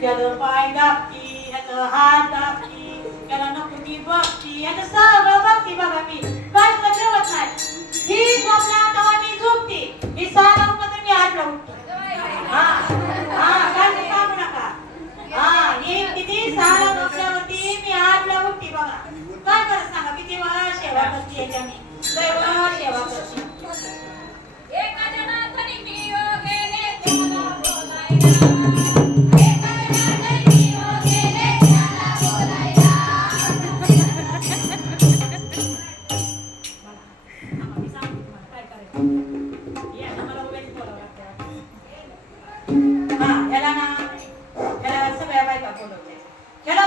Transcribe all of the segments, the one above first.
त्याचं पाय दाबती ह्याचं हात दाबती त्याला नको ती बघती ह्याचं सगळं बघती बघा मी काय सुद्धा ठेवत नाही ही झोपला तेव्हा मी झोपते ही सहा नंतर मी आठ लावून हा हा काय ते सांगू नका हा ही किती सहाला झोपल्यावरती मी आठला उठते बघा काय करत सांगा किती वेळा सेवा करते याच्या मी लय वेळा सेवा करते एखाद्या नाथाने मी गेले त्याला बोलायला सगळ्या ह्याला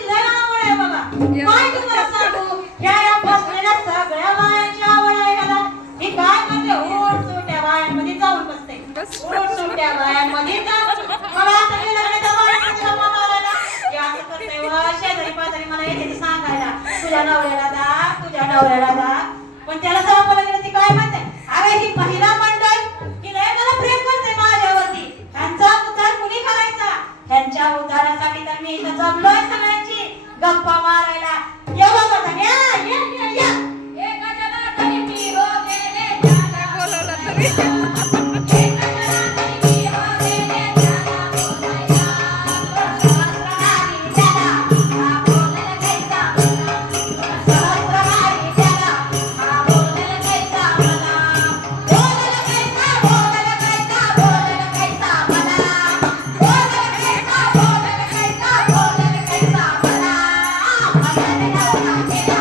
लय आवड आहे बघा. काय तुम्हाला सांगू ह्या या बसलेल्या सगळ्या बायांची आवड आहे ह्याला. ही काय करते? ओढ बायांमध्ये जाऊन बसते. ओढ सुट्या बायांमध्ये जाऊन मला आता हे शेजारी पाजारी मला येते सांगायला. तुझ्या नवऱ्याला जा तुझ्या नवऱ्याला जा. पण त्याला दाखवायला गप्पा मारायला. येवा बघा या या या या. एकाच्या बाजूने मी हो गेले त्याला बोलवलं तरी なんだ?